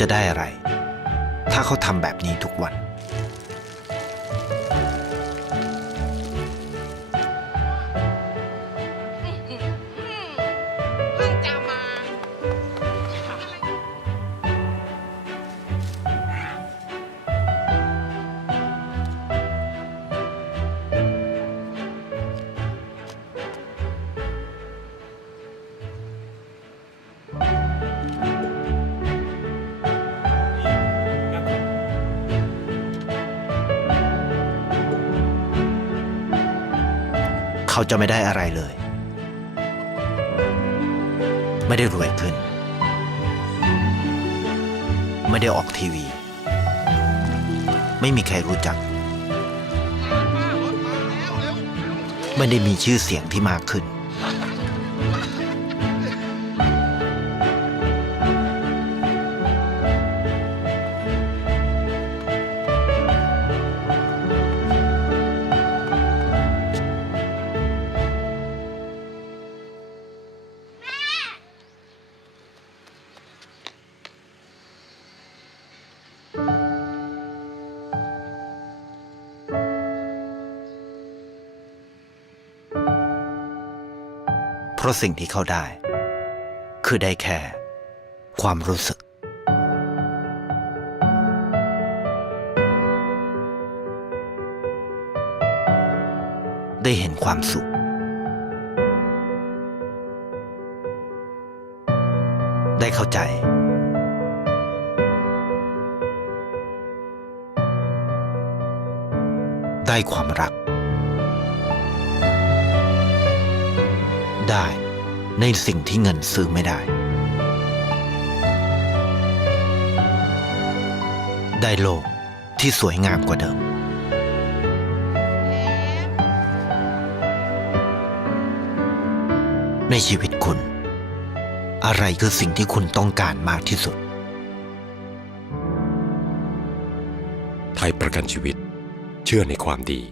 จะได้อะไรถ้าเขาทำแบบนี้ทุกวันเพิ่งจะมาเขาจะไม่ได้อะไรเลย ไม่ได้รวยขึ้น ไม่ได้ออกทีวี ไม่มีใครรู้จัก ไม่ได้มีชื่อเสียงที่มากขึ้น เพราะสิ่งที่เขาได้ คือได้แค่ความรู้สึก ได้เห็นความสุข ได้เข้าใจ ได้ความรัก ได้ในสิ่งที่เงินซื้อไม่ได้ ได้โลกที่สวยงามกว่าเดิม ในชีวิตคุณ อะไรคือสิ่งที่คุณต้องการมากที่สุด ไทยประกันชีวิตเชื่อในความดี